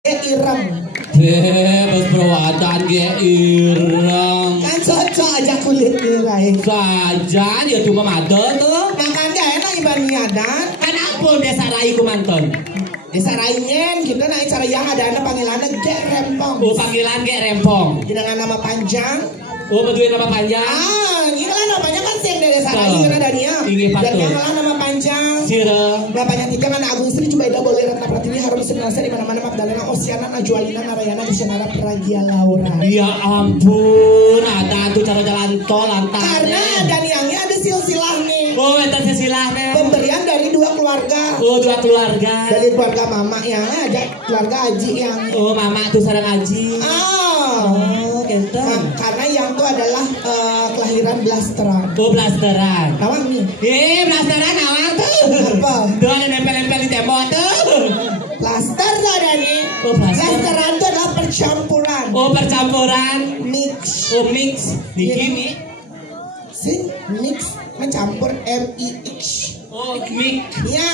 ireng. Bos perawatan ge ireng. Kan cocok aja kulit ireng. Sajan ya cuma madon tuh. Makanya enak iban niadan. Kan ampun desa rai ku manton. Desa Raingen kita naik cara yang ada panggilannya Ge Rempong. Oh panggilan Ge Rempong. Dengan nama panjang. Oh betul nama panjang. Ini kan namanya kan sing dari desa Raingen ada nia. Dan yang nama panjang. Sira. Bapaknya tiga mana Agung Sri coba ida boleh Ratna Pratiwi Harum Senasa di mana-mana Magdalena Oceana Najualina Narayana Kusenara Pragia Laura. Ya ampun, ada tuh cara jalan tol antar. Karena dan yangnya ada silsilah nih. Oh, itu silsilahnya. Pemberian dari dua keluarga. Oh, dua keluarga. Dari keluarga mama yang ada keluarga Aji yang. Oh, mama tuh sarang Aji. Oh, gitu. Karena yang tuh adalah kelahiran Blasteran. Oh, Blasteran. Nawang nih. Blasteran nawang tuh. Apa? Tuh ada nempel-nempel di tembok tuh. Blaster tuh ada nih. Oh, Blasteran tuh adalah percampuran. Oh, percampuran. Mix. Oh, mix. Dikini. Sing mix mencampur MIX. Oh, mix. Ya,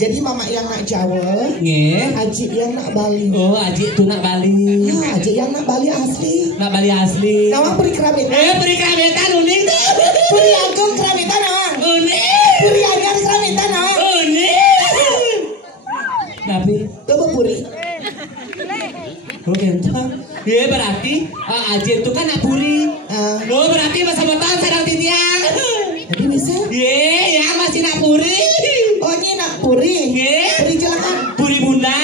jadi mama yang nak Jawa, Nge. Aji yang nak Bali. Oh, Aji tuh nak Bali. Ya, Aji yang nak Bali asli. Nak Bali asli. Nawang puri kerabitan. Puri kerabitan unik tuh. Puri agung kerabitan nawang. Unik. Puri agung kerabitan nawang. Unik. Tapi, coba puri. Oh, gentong. Ya berarti Aji itu kan nak puri. Oh, berarti masa beton sedang titiang. Jadi bisa? Ye, ya masih nak puri. Oh, ini nak puri. Ye. Puri jelakan. Puri bunda.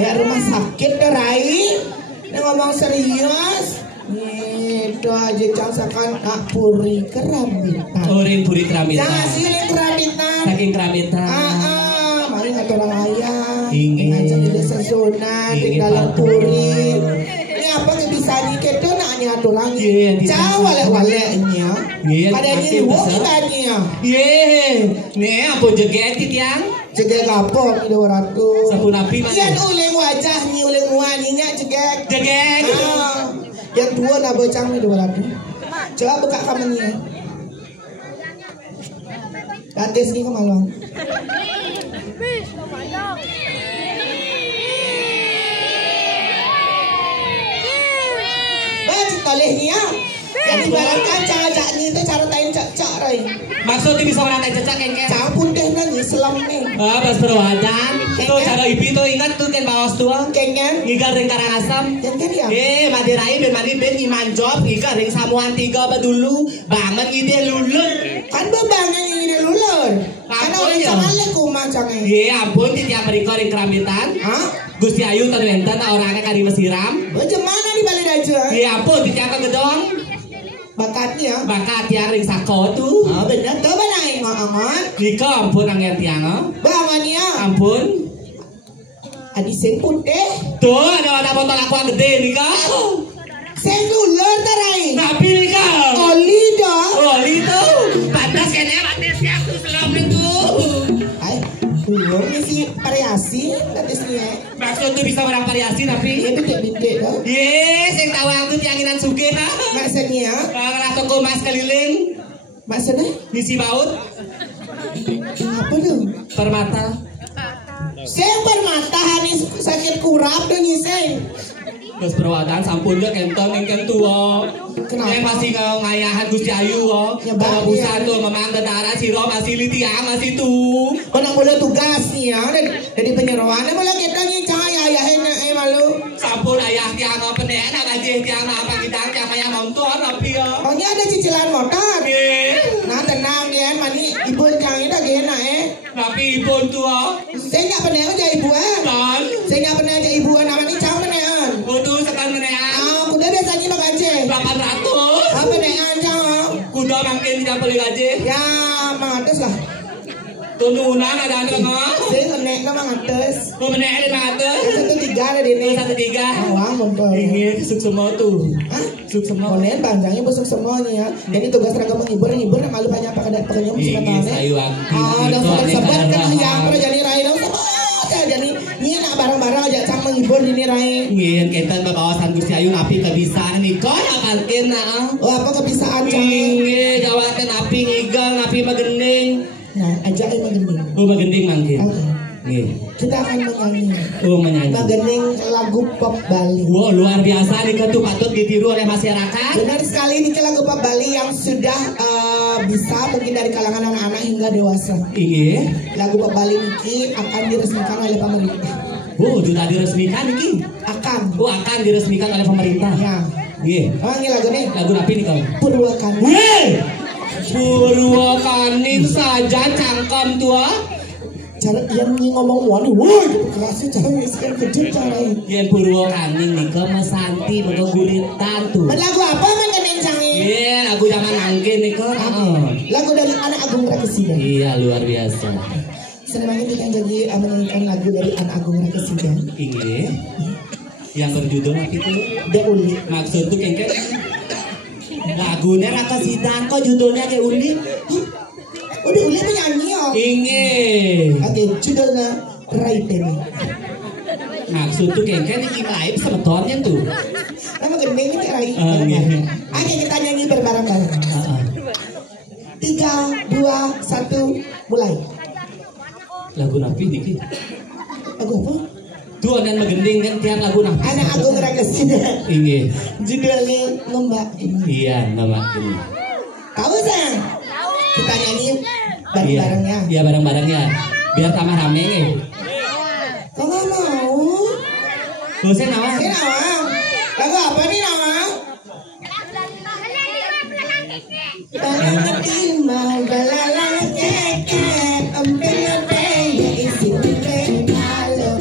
Ya rumah sakit deh, Rai. Ini ngomong serius. Itu aja cangsakan puri kerabitan. Oh, puri kerabitan. Jangan sih kerabitan. Saking kerabitan. Mari nggak orang ayah. Ingin. Ngajak di desa zona, di dalam puri. Ini apa kebiasaan kita nak ngatur lagi. Jauh walek-waleknya. Pada ini bukannya. Nih apa jeget tiang? Jeget apa ni 200. Sapu napi mana? Yang uling wajah ni uling waninya jeget. Jeget. Yang dua nak bocang ni 200. Coba buka kamarnya. Gantis ni ke malam. Tolehnya yang ibaratkan cara itu cara tain cocok Roy. Maksudnya bisa orang tain cocok kengke. Cara putih nanya selam nih. Pas perwajan. Tuh cara ibi tuh ingat tuh kan bawas tua. Kengen. Ngigar ring Karangasem. Kengen ya. Madirai ben madi ben iman job ngigar ring Samuan 3 dulu. Banget ngide lulur. Kan bebangan ngide lulur. Karena orang jangan kumah jangan. Ampun titiang mereka ring kerambitan. Gusti Ayu tadi enten orangnya kari mesiram. Bagaimana di balik aja? Ampun titiang ke gedong. Bakatnya? Bakat yang ring sako tuh. Bener tuh mana yang ngomong? Nika ampun angin tiang. Bangannya? Ampun. Adi sing putih. Tuh ada botol aqua gede Nika. Sing lulur terai. Tapi Nika. Oli dah. Oli tuh. Batas kayaknya batas siap tuh selam itu. Ngisi variasi batasnya. Maksud tuh bisa orang variasi tapi ya beda-beda dah. Sing tahu aku tianginan sugih. Maksudnya ngarah toko mas keliling. Maksudnya ngisi baut. Apa tuh? Permata. Sing permata hanis sakit kurap tuh nyiseng. Terus perawatan sampun dia kentong yang tua. Kenapa? Masih kau ngayahan Gusti Ayu bawa busan tuh memang tentara siro masih litiang masih tuh. Orang boleh tugas nih ya. Dari penyeroannya malah kita ngicai ayahin malu. Sampun ayah tiang pendek nak gaji tiang apa kita tiang ayah motor tapi ya. Pokoknya ada cicilan motor. Nah tenang ya mani ibu tiang itu gena Tapi ibu tuh. Saya nggak pernah aja ibu Non. Saya nggak pernah aja ibu namanya cang menean. Betul sekali menean. Kuda biasanya bak gaji 800. Apa menean cang? Kuda makin tidak boleh gaji. Ya 500 lah. Tununan ada nggak? Saya menek nama 500. Mau menek ada 500. 1 3 ada di ini. 1 3. Awang mumpul. Ingin suk semua tuh. Suk semua. Boleh panjangnya busuk semuanya ya. Jadi tugas ragam menghibur malu banyak apa kada pakainya mesti katanya. Dan sabar kan yang pernah jadi rai dong sama aja jadi ini nak barang-barang aja cang menghibur ini rai. Ingin kita kawasan Gusti Ayu api kebisaan nih kau akalkin Oh apa kebisaan cang? Ingin jawatan api ngigal api magending. Nah ajak emang gending. Oh magending manggil. Kita akan menyanyi. Oh, menyanyi. Magening lagu pop Bali. Wow, luar biasa nih tuh patut ditiru oleh masyarakat. Benar sekali ini lagu pop Bali yang sudah bisa mungkin dari kalangan anak-anak hingga dewasa. Iya. Lagu pop Bali ini akan diresmikan oleh pemerintah. Oh, sudah diresmikan ini? Akan. Oh, akan diresmikan oleh pemerintah. Ya. Iya. Oh, ini lagu nih. Lagu apa nih kau? Purwakaning. Purwakaning saja cangkem tua. Cara yang ngomong wani, wah gitu kerasnya cara miskin gede cara ini. Yang Purwakaning nih ke Mesanti mengko guritan tuh. Lagu apa man kenencangi? Iya, lagu zaman angkin nih kok. Lagu dari anak Agung Rakesida. Iya, luar biasa. Senang banget kita jadi menyanyikan lagu dari anak Agung Rakesida. Iya. Yang berjudul apa itu? The Uli. Maksud tuh kengke lagunya Rakesida kok judulnya kayak Uli. Oh, The Uli penyanyi ya? Ingin. Oke, judulnya Raiten. Maksud tuh kengke ini live sebetulnya tuh. Nama gendeng itu Rai. Oke, kita nyanyi berbareng-bareng. 3, 2, 1, mulai. Lagu napi dikit. Lagu apa? Tuh dan megending kan tiap lagu napi. Anak Agung Rakesida. Ingin. Judulnya Lembak Ini. Iya, nama ini. Tahu sang? Kita nyanyi bareng-barengnya. Iya, bareng-barengnya. Biar tambah rame nih. Kok nggak mau? Tuh saya nama. Ini nama. Lagu apa nih nama? Balalang timah, balalang keke, emping emping ya isi emping halo.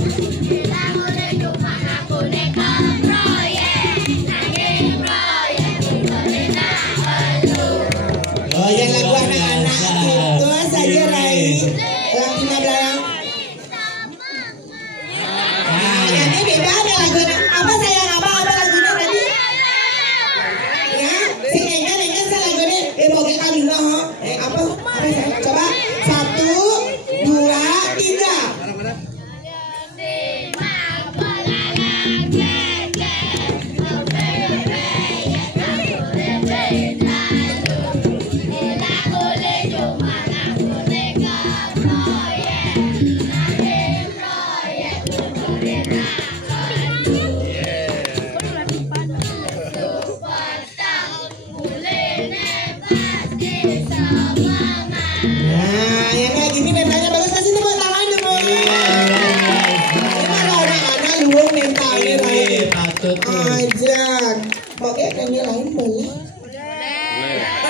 Oh yang lagu anak-anak itu saja Rai. Lagi madalang. Ini beda ada lagu apa sayang apa lagunya tadi? Ya, si enggak lagunya pokoknya kalina apa sayang? Coba 1, 2, 3. Nah, yang kayak gini mentalnya bagus, kasih tepuk tangan dulu. Kalau anak-anak luang mentalnya Rai. Patut Ajak. Mau kayak nyanyi lain boleh.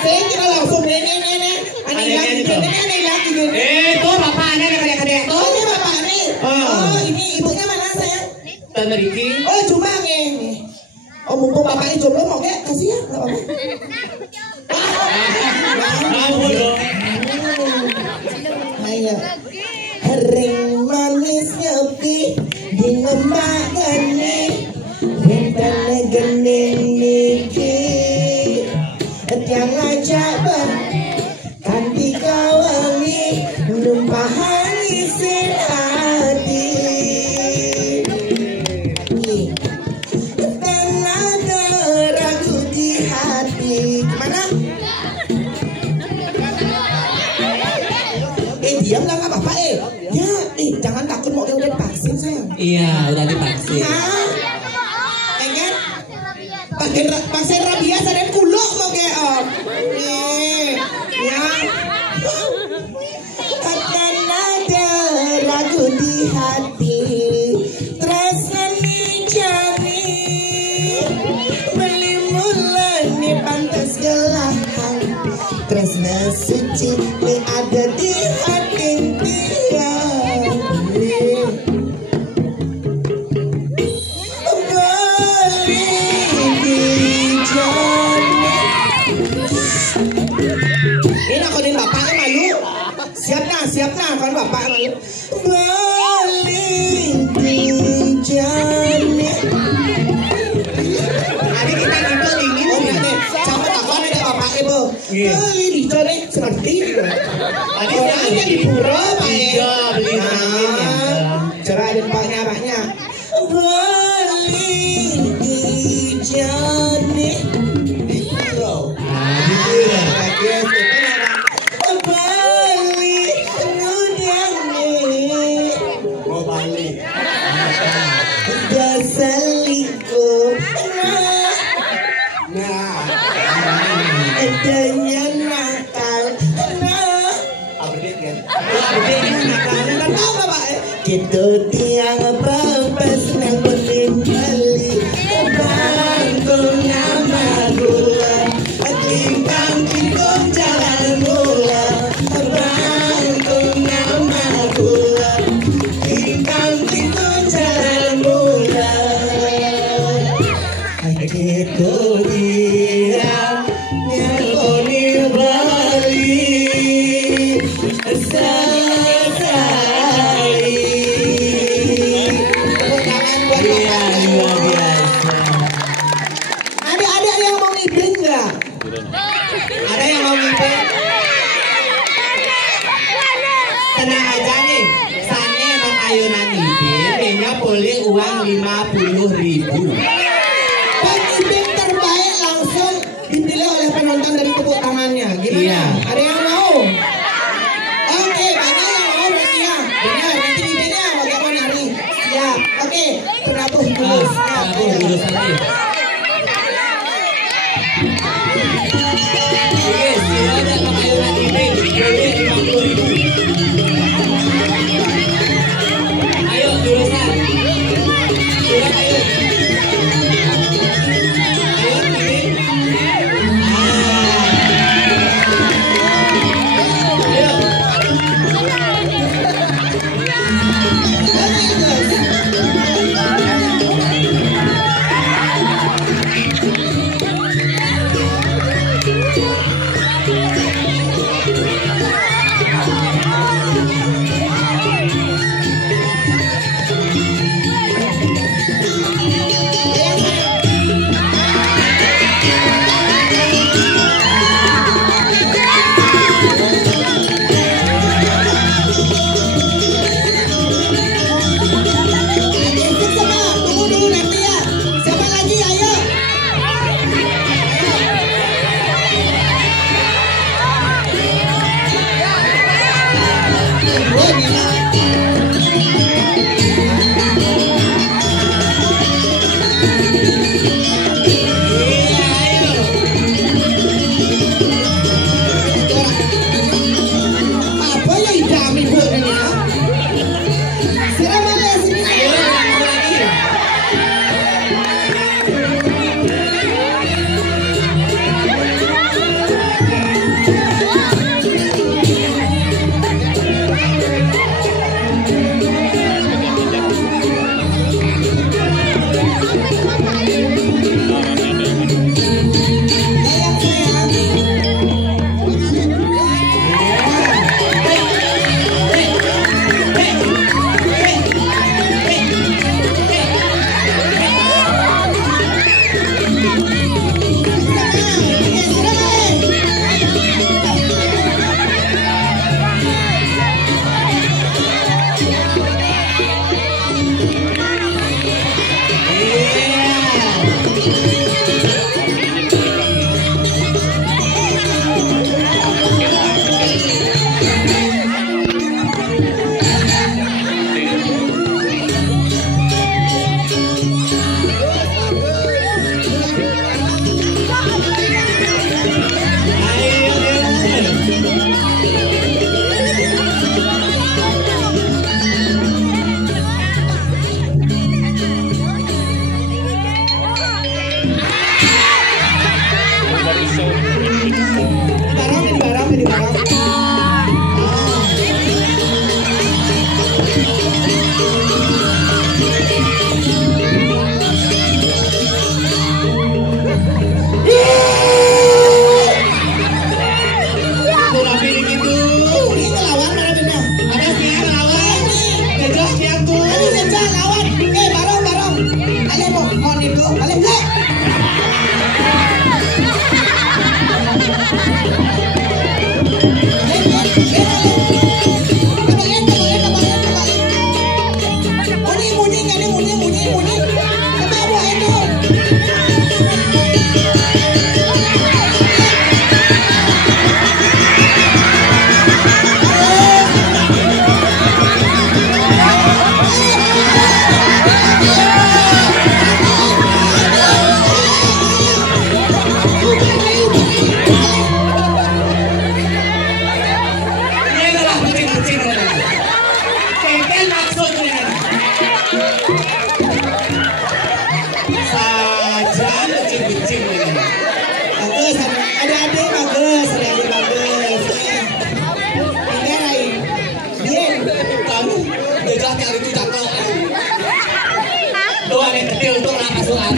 Saya kita langsung nenek. Aneh lagi gini. Itu bapaknya kadek-kadek tuh. Oh, ini bapak nih. Oh, ini ibunya mana sayang? Tante Riki. Oh, cuma nih. Oh, mumpung bapaknya jomblo mau kayak kasih ya, nggak apa-apa. Mau dong. Ayo. Hering manis nyepi di lembah geni, rentane gening niki. Tiang ngajak kanti kawangi numpahan isin hati. Dan ada ragu di hati. Gimana? Diam lah nggak apa-apa ya jangan takut mau dia udah divaksin sayang. Iya udah divaksin. Nah, kan vaksin rabies ada kuluk mau kayak nih ya. Akan ada ragu di hati, tresnani jani beli mulai pantas gelahan, tresna suci yang ada di hati dia. Ini aku dan bapaknya malu. Siap nah, kalau bapak malu. Balik di jani. Ada kita gitu dingin. Oh berarti sama takon ada bapak ibu. Balik di jani seperti itu. Ada orangnya di pura pak. Iya beli Coba ada bapaknya. Balik di jani. Itu tiang pempes yang peninggali Bangkong nama gula Tingkang tingkong jalan mula Bangkong nama gula Tingkang tingkong jalan mula Gitu dia nyakoni Bali Adik-adik yang mau ngibing nggak? Ada yang mau ngibing? Tenang aja nih, Sane emang ayunan ngibing, kayaknya boleh uang 50.000. Pengibing terbaik langsung dipilih oleh penonton dari tepuk tangannya. Gimana? Iya. Ada yang mau? Oke, banyak yang mau berarti ya. Benar, nanti ngibingnya bagaimana nari? Siap. Oke, penabuh dulu. Penabuh dulu Sane. Ayo jurusan. Ayo. Bye. Tuh ada kecil tuh lah pasukan.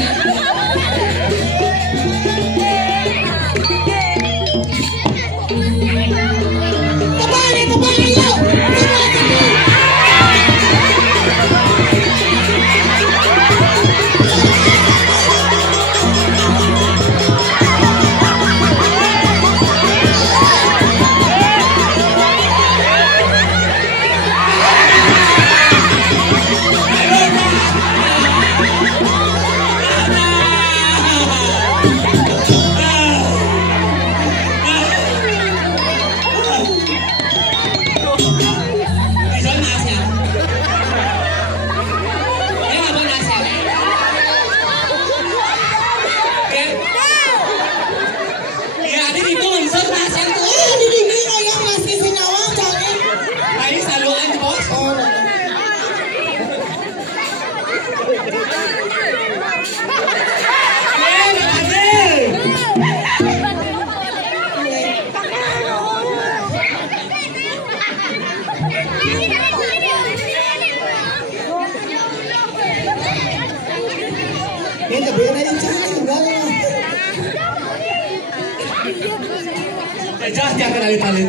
Jangan kenali-kenali.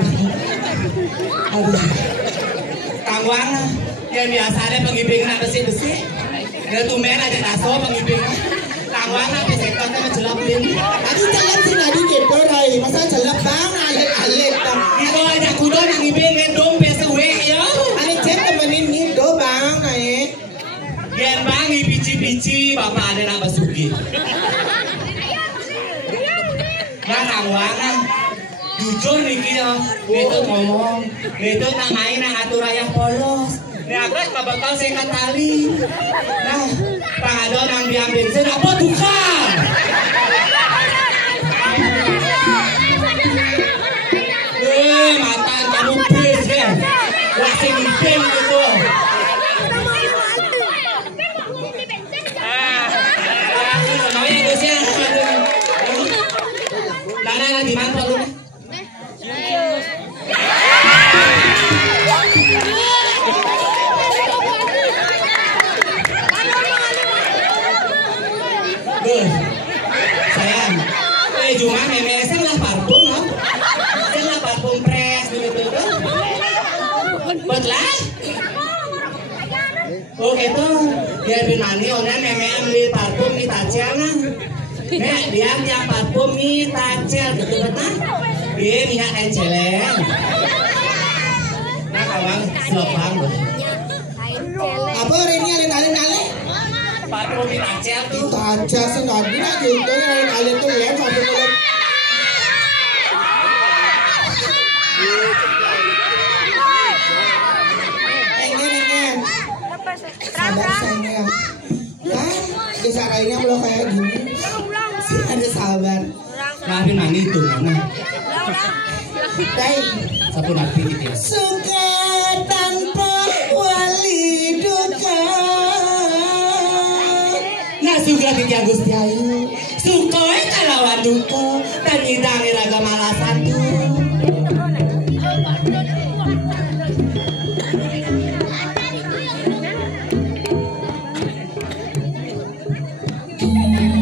Aduh. Kangwang yang biasanya pengibing besi-besi. Dia tumben aja taso pengibing. Kangwang pesekotnya menjelapin. Tadi jelap sih nadi gitu Rai. Masa jelap bang alit-alit. Itu aja kudo pengibing ngendong besuwe ya. Alit cek temenin gitu bang naik. Gen bang pici-pici bapak ada nak basuki. Nah kangwang jujur Niki ya, itu ngomong, itu namain yang atur ayah polos. Nih aku gak bakal sekat tali. Nah, pangado nang diam bensin apa tukar? Mata kamu pes ya, wasing ibing gitu. Namanya Gus ya, Lana di mana lu? Sayang, cuma memesnya lah parfum, no? Saya lah parfum press begitu, betul? Oh gitu, biar binani orang memang beli parfum di Tacel lah. Nek dia yang parfum di Tacel gitu betul? Dia minyak enceleng. Nah kawan, selopang loh. Apa ini alin-alin? Parfum di Tacel tuh. Tacel sih nggak gila gitu alin-alin tuh ya sampai mulai. Engen. Sabar sayang. Kan desa lainnya belum kayak gini. Ada sabar. Tapi mandi itu mana? Baik. Satu nanti gitu ya. Suka tanpa wali duka. Nah suka tiga Gusti Ayu. Sukoi kalawan duka dan ngidangi raga malasan tuh.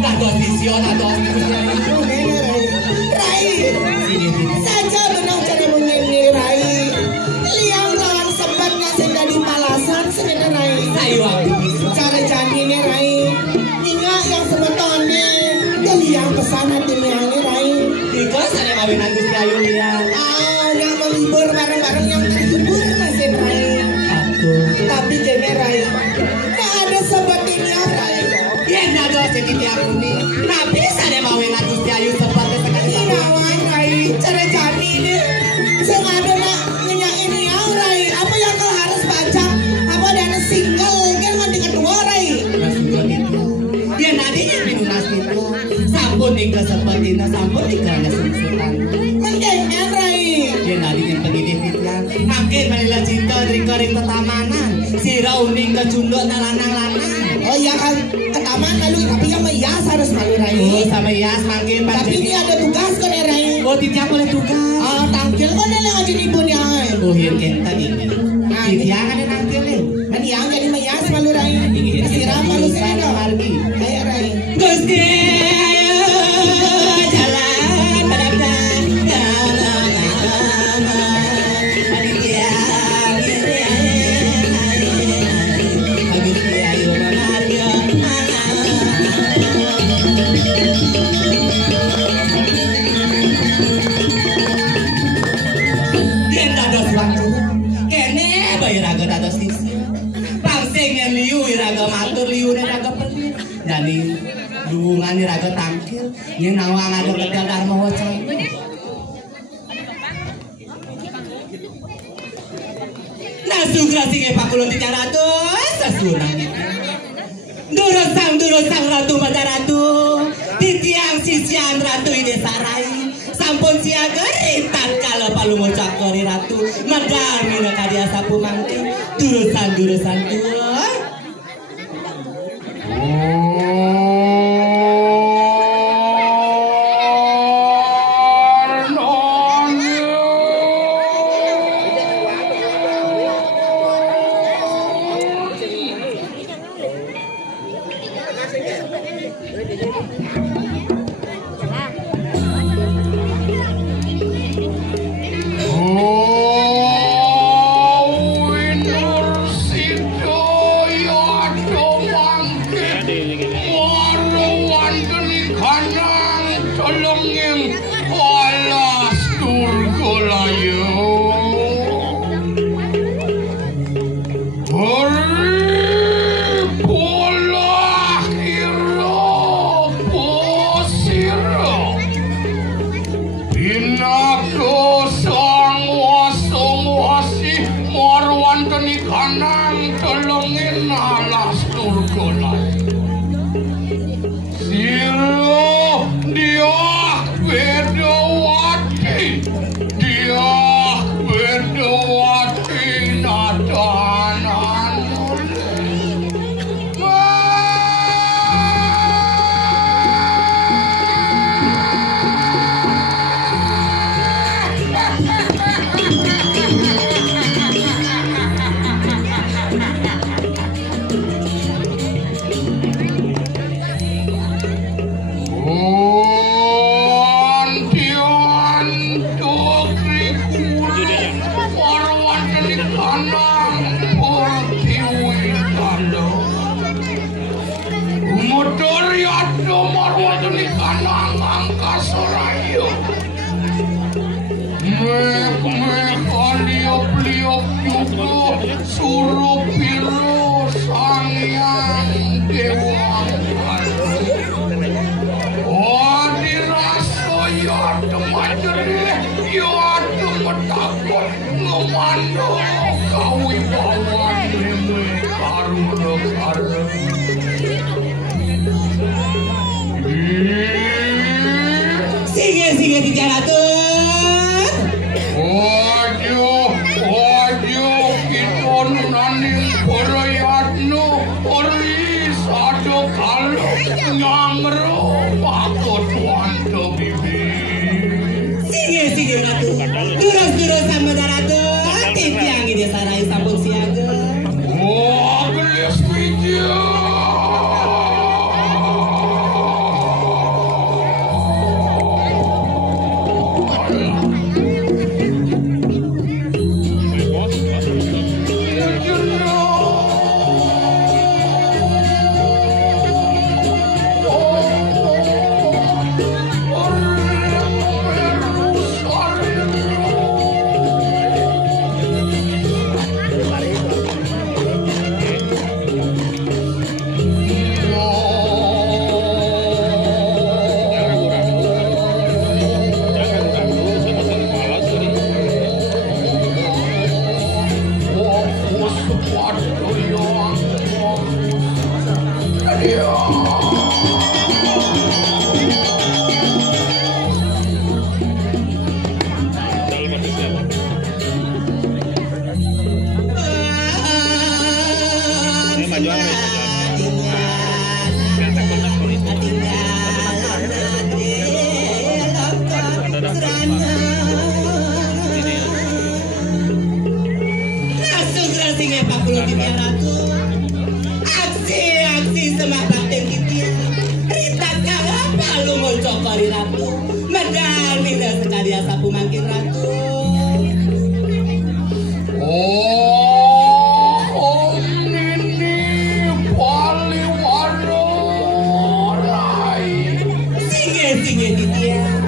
Aduh vision, aduh Gusti Ayu. Rai, saja benang cara menyanyi Rai. Liang lawan sempat ngasih dari palasan sebenarnya Rai. Ayo aku cara jadinya Rai. Ingat yang sebetulnya dari yang pesanan dimiangi Rai. Tiga sana mawinan Gusti Ayu liang. Yang melibur bareng-bareng yang terhibur masih Rai. Tapi jadi Rai, tak ada sepertinya Rai. Yang ada sedikit aku nih. Tapi sana mawinan Gusti Ayu sempat sekali. Inawan Rai, cara jadi ini. Sengaja nak nyanyiin yang Rai. Apa yang kau harus baca? Apa dan single kan mandi kedua Rai. Ya nadinya pinunas itu. Sampun tinggal seperti na sampun tinggalnya sungsutan. Mendingan Rai. Ya nadinya pendidik fitlan. Makin manila cinta dari kering ketamanan. Sira uning kecunduk na lanang-lanang. Oh iya kan ketaman lalu tapi yang meyas harus malu Rai. Oh sama Yas makin Tapi ini ada tugas kan ya Rai. Oh titiak oleh tugas. Tangkil kan ada yang jadi ibunya. Oh yang kita ini. Titiak ada nangkil nih. Kan yang jadi meyas malu Rai. Kesiram malu Jurusan Margi. Ayo Rai. Gusti ayo jalan padam jalan aditya Gusti ayo mamarga yen dados waktu kene bae raga dados sisi pangsing liu iraga matur liune raga perli jani duungan raga tangkil yen nawang ada kedal dharma waca nasugra singe pakulun 300 sasunang durusang ratu mata ratu titiang sisian ratu ide sarai sampun siaga ritan kalau palungo cakori ratu madami nakadia sapu mangke durusan tua Singe 300 kiton naning parayatno ori sado kalo ngamro pakot wanto bibi singe ratu durus sama ratu titiang ide sarai sampun siaga gelis video mangkin ratu. Oh, nini bali warai. Singe titiang.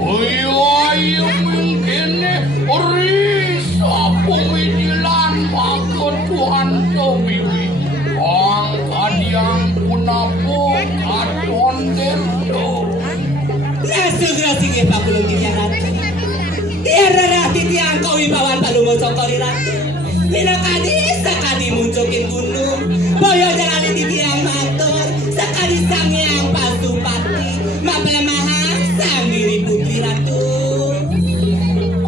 Ayo mungkin risa pumidilan makot Tuhan bibi. Ang kadiang punapo katon dento. Sugra singe pakulong titiang ratu. Tiara titiang kau wibawan palungo sokori ratu. Minakadi sakadi muncokin gunung. Boyo jalani titiang matur. Sakadi sangyang pasupati. Mapelemahan sang diri putri ratu.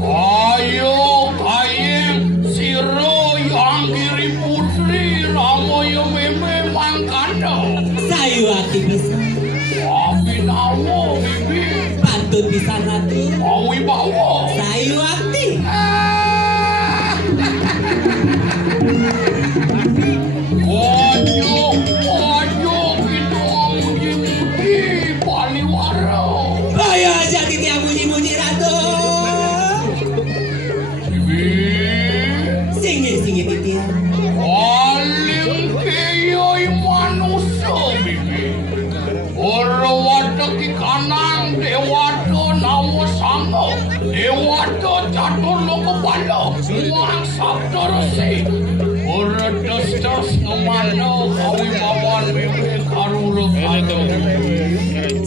Ayo kayeng siro yang kiri putri Ramoyo meme mangkano. Sayu akti bisa. Tapi nawo bibi. Patut bisa ratu. Awi bawa. Sayu akti. Ayo kita muji-muji Baliwara. Boyo aja titiang muji-muji ratu. Bibi. Singe titiang. Paling kayoi manusia bibi. Orwata ki kanang dewato namo sango. Dewato catur loko balo. Muang sabda resi. Ora-tes ngemano kawi mawan bibi karuro kado.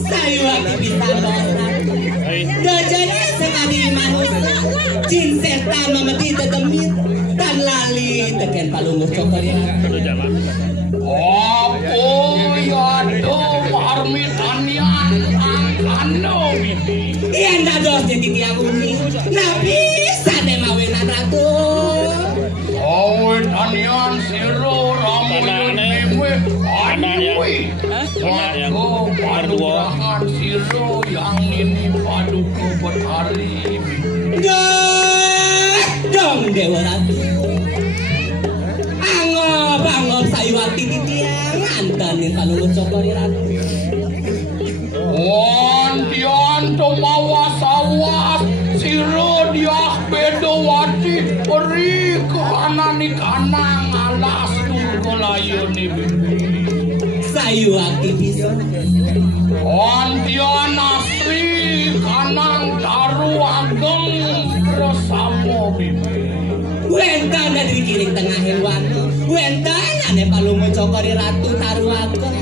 Sayu akti bisa ratu. Dojane sekali manusia. Jin setan memedi tetemit. Tan lali teken palungus cokor ya. Apo yado marmitanian angkano bibi. Iyan dados di titiang uni. Nabi sade mawenan ratu. Awet anian siro ramoyo neme anui. Wato paduakan siro yang ini paduku berhari. Dong dewa ratu. Angop sayu akti titiang. Antanin palungus cokor ya ratu. Ondian tomawas-awas siro diah bedowati peri kanani kanang alas turgolayoni bibi. Sayu akti bisa. Ondian asri kanang taru ageng resamo bibi. Wentan dari kiring tengah hewan. Wentan ane palungus cokor ya ratu taru ageng.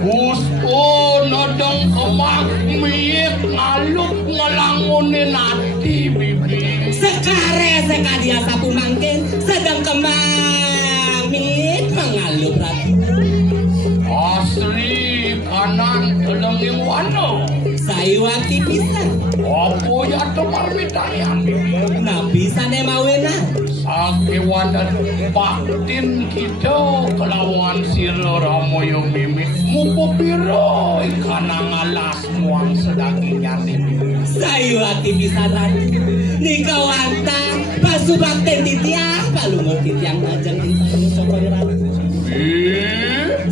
Gusto nadang kemak miyek ngaluk ngelangunin hati bibi. Sekare sekadia sapu mangkin sedang kemamit mengalup ratu. Asri kanan telenging wano. Sayu akti bisa. Apa ya temarmitanian bibi. Nabi sane mawena. Sakewanan baktin kita kelawan siro ramoyo mimi. Mupo piro ikanang alas muang sedaginya bibi. Sayu akti bisa ratu. Nikawanta pasubakten titiang palungo titiang ajeng titiang cokor ratu.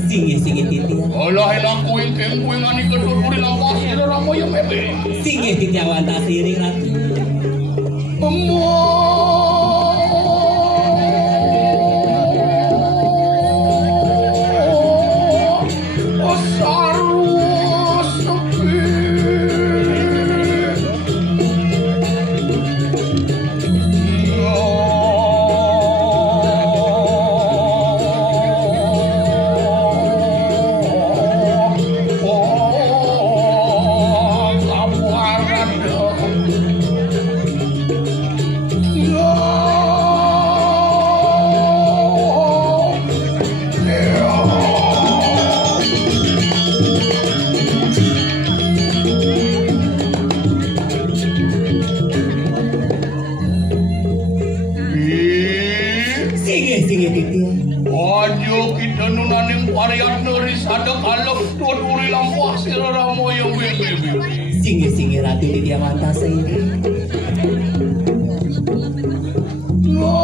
Singe titiang. Olah enak kuing ani keduluri lawas siro ramoyo mimi. Singe titiang wanta siri ratu. Ayo kita nunaning pariat neris ada kalau tuturi lampah sira ramoyo bibi. Singe ratu di dia mata seiring. No.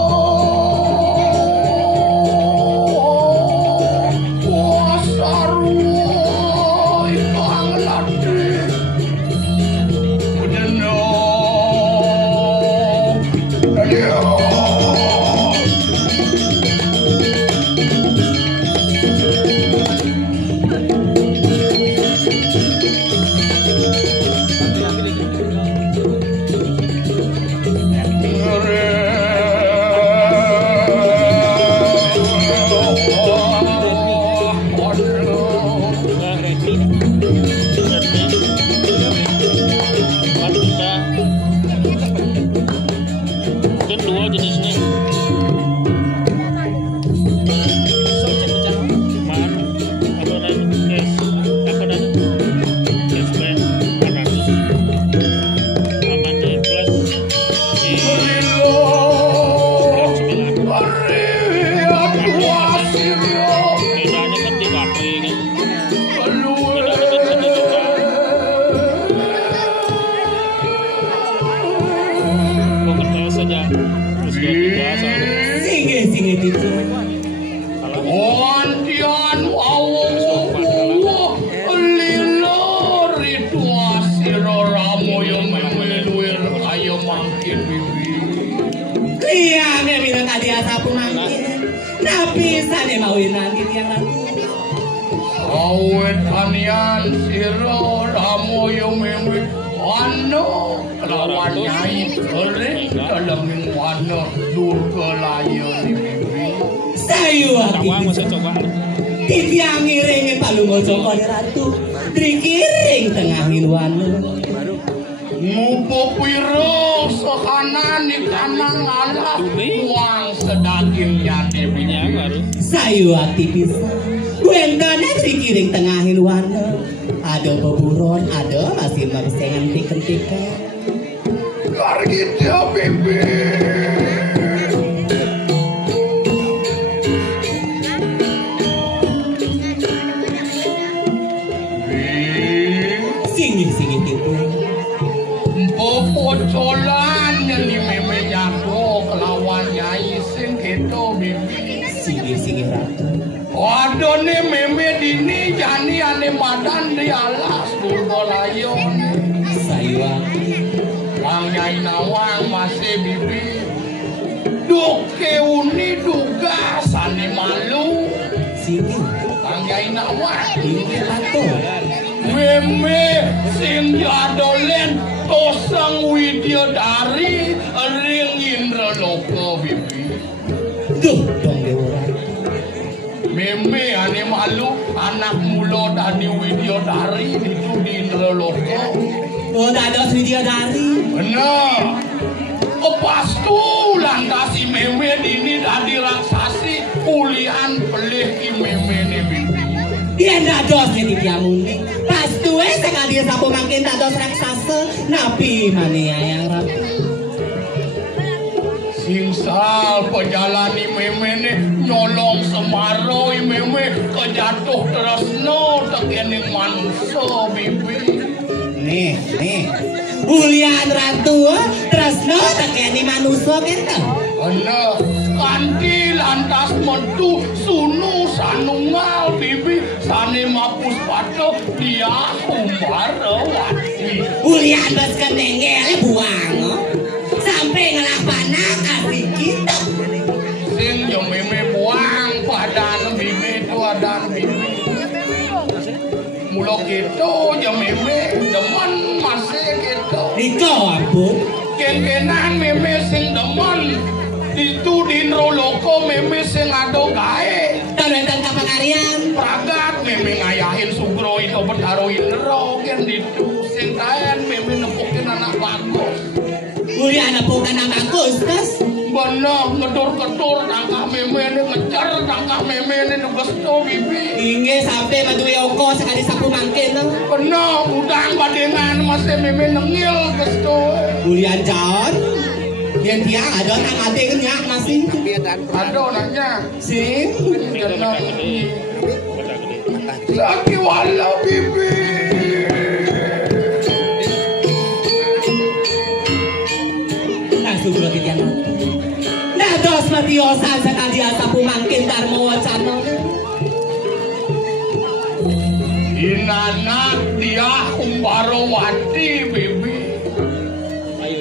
Hayang Ratu. Awet kanian siro ramo yo meme ano lawan nyai ering dalaming wana dur kelayon meme. Sayu aki. Tibiang ngiring palungo Joko Ratu. Dikiring tengahing wana. Ngupo piro sekanan di kanang alah uang sedagingnya debinya baru. Sayu aki bisa. Wendana dikiring tengahin wana. Ada beburon, ada masih mersengan tiken-tiken. Kargitnya bebe. Singih tipu. Popocolan yang di meme jago kelawan nyai sing keto bibi. Singih Ratu. Waduh nih meme dini jani ane madan di alas Durgolayon. Saywa. Lang nyai nawang masih bibi. Duke uni duga sani malu. Singih. Lang nyai nawang. Ini Ratu. Meme sing jadolen tosang Widyadari ring Indra Loko bibi. Duh dong Dewa. Meme ane malu anak mulo dari Widyadari itu di Indra Loko. Oh ada Widyadari. Bener. Pas tuh landasi meme ini dari raksasi kulian pelih ki meme nih bibi. Dia ndados nih tiamundi. Pas tuwe sekali sapu makin dados raksasa nabi mania yang Ratu. Singsal pejalani meme nih nyolong semaroi meme kejatuh tresno tekening manusia bibi. Nih. Ulian Ratu tresno tekeni manusia kenta. Bener. Kanti lantas mentu sunu sanungal bibi sane mapus pato dia Umbarawati. Ulian bas kenenggele buang sampai ngelapana kasih kita. Sing yo meme buang padan bibi tuadan bibi. Mulo gitu yo meme demen masih gitu. Niko ampun. Ken-kenan meme sing demen itu di Loko meme sing ado gae. Tandan kapangarian. Pragat meme ngayahin sugro itu bedaro indro ken ditu sing kaen meme nepukin anak bagus. Ulian nepukin anak bagus kas. Bener ngedur-kedur tangkah meme ini ngejar tangkah meme ini negesto bibi. Inge sampai maduwe oko sekali sapu mangkin. Bener udang badengan masih meme nengil gesto. Ulian John. Yang tiang ada nang ade kenyak masih. Ada nanya. Sing. Lagi wala bibi. Nah sugro tiang. Nah dos matiosan sekali sapu mangkin darmo wacana. Inanak dia Umbarawati bibi.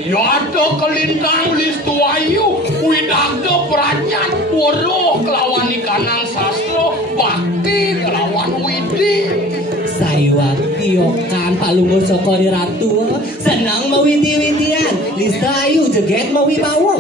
Yado kelintang listu ayu widagdo peranyat woroh kelawan ikanang sastro bakti kelawan widi. Saywati okan palungo Joko Ratu senang mawidi-widian listu ayu jeget mawibawa.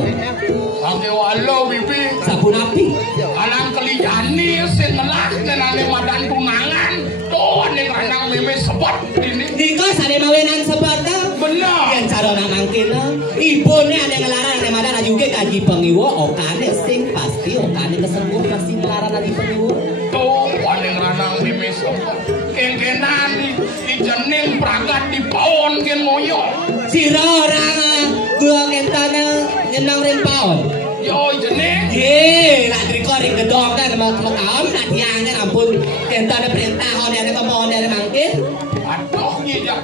Ake walo bibi. Sabun api. Alang keliyani sing ngelah nenane madan tunangan. Tuh ning ranang meme sebot ini. Diko sare mawenan sebata. Bener. Yang cara namangkina ibune ada ngelarang ada madan ajuke kaji pengiwo okane sing pasti okane kesembur pasti ngelarang aji pengiwo. Tuh ning ranang meme sebot. Kengkenan di jening pragat di pawon gen ngoyo. Sira orang gua kentana nyenang ring pawon. Yo jening. Ye, latri koring gedong kan mau kaum latihan ampun kentana perintah ada kemauan dari mangkin. Aduh nyedak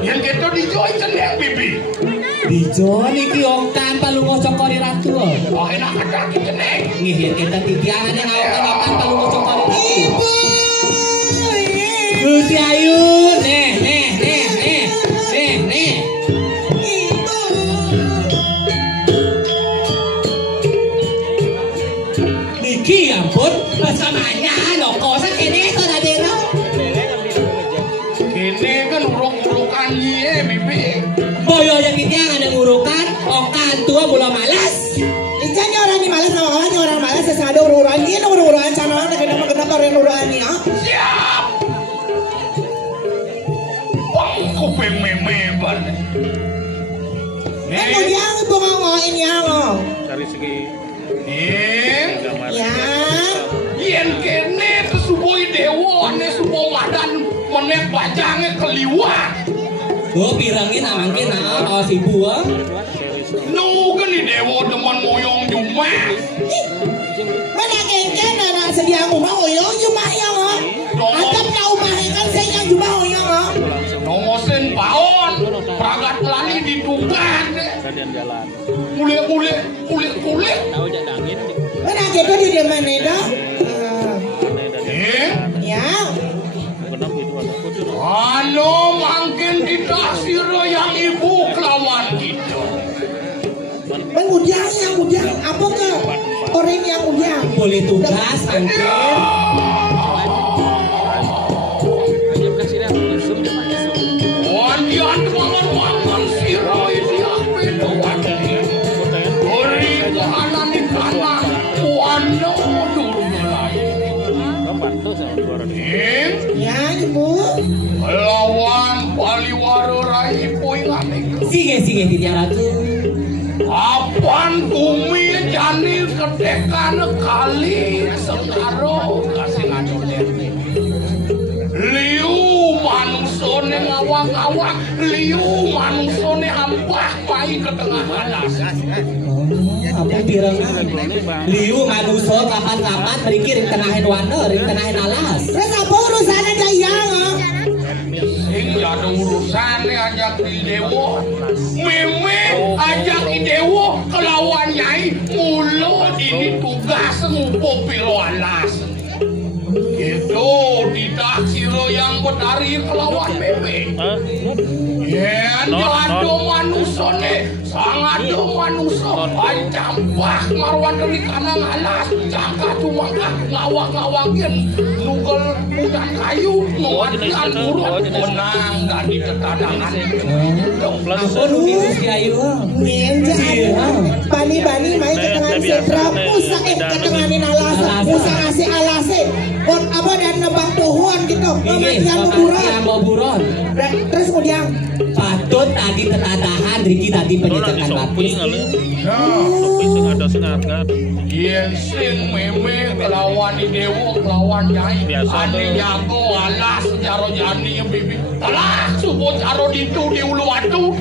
yang gitu dijoy jening bibi. Dijon iki okan palungo Joko Ratu. Oh enak ada jening. Ngihir kita titiangan yang okan palungo Joko Ratu. Gusti Ayu, nih. Niki ampun, bersamanya Siap. Kuping memebar. Kemudian bunga-bungain yang Dari segi ya. Yen kene kesubuhi dewa ane subuh madan menek bajangnya keliwat. Oh pirangin amangkin awas ibu Nuga nih dewa demen moyong jumah. Mana kengken anak sedia rumah oyong cuma yang Atap na umahikan sa inyong jumah oyong Nongosen paon pragat lani ditugan. Kulit. Mana gitu di depan itu ya. Ano mungkin ditaksir yang ibu kelawan kita. Mengudang yang udang apa ke orang yang udang boleh tugas angkin. Wandian mangan siro ini apa itu wandian. Ori kanan di kanan, wano dulu ya ibu lawan paliwaro rai poingane. Sige Ratu. Apan kumi jani kedekan kali sekaro kasih ngadoler. Liu manusone ngawang-awang, liu manusone hampah pai ke tengah alas. Apa pirangin? Liu manusia kapan-kapan berikir ring tenahin wana, ring tenahin alas. terus apa urusannya dayang Sing ada urusannya ajak di dewo. Meme ajak di dewo kelawan nyai mulut ini tugas ngumpul pilo alas. Itu ditaksir yang betari kelawan meme. Yen ada manusone sangat ada manusia campah marwan dari kanan alas jangka cuma ngawak-ngawakin nugel udan kayu menguatkan urut menang dan di ketadangan Apa nu virus kiai bani-bani main ke tengah setra musa ketengahin alas musa ngasih alase kon apa dan nebak pohon gitu pematian buron. terus kemudian Patut tadi tetadahan Riki tadi penyejakan lapis. Yen sing meme kelawan di dewo kelawan nyai ane jago alas jaro jani bibi telah subuh jaro ditu di ulu watu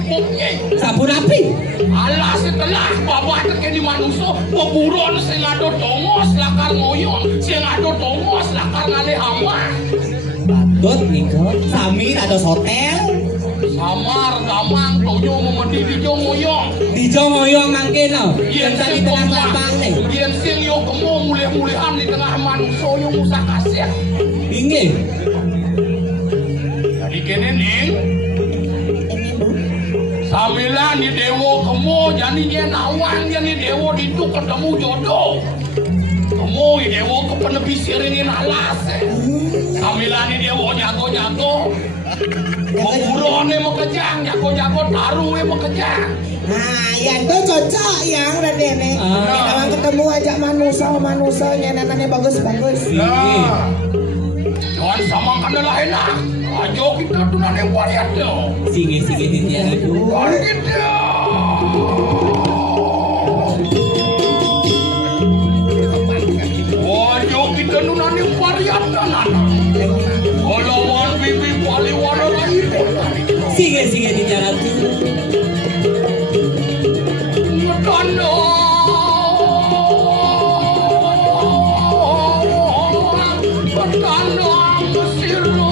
Sabun api alas telah babat ke di manusia peburon sing ado tongos lakar ngoyong sing ado tongos lakar ngale hama. Patut Niko Samir ada hotel Samar gamang toyo memedi di jongoyong. di jongoyong mangkin lo yang tadi tengah lapang nih Yen sing yo kemo mulih-mulihan di tengah manusia yo usah kasih. inggih Jadi kene ning samila ni dewo kemo jadi yen awan yen ni dewo ditu ketemu jodoh. Kemo ni dewo ke penepi siringin alas. Samila ni dewo jago-jago. Burone mau kejang, jago-jago taruh mau kejang. nah yang itu cocok yang Raden kalau ketemu ajak manusia nyanannya bagus-bagus Nah, jangan samakan lah enak. Ajo kita tuh nane wariat dong. sige dia itu Wariat Ajo kita tuh nane wariat dong. Olawan bibi wali wala lagi. sige dia Ratu Tanda. Tanda mesiro.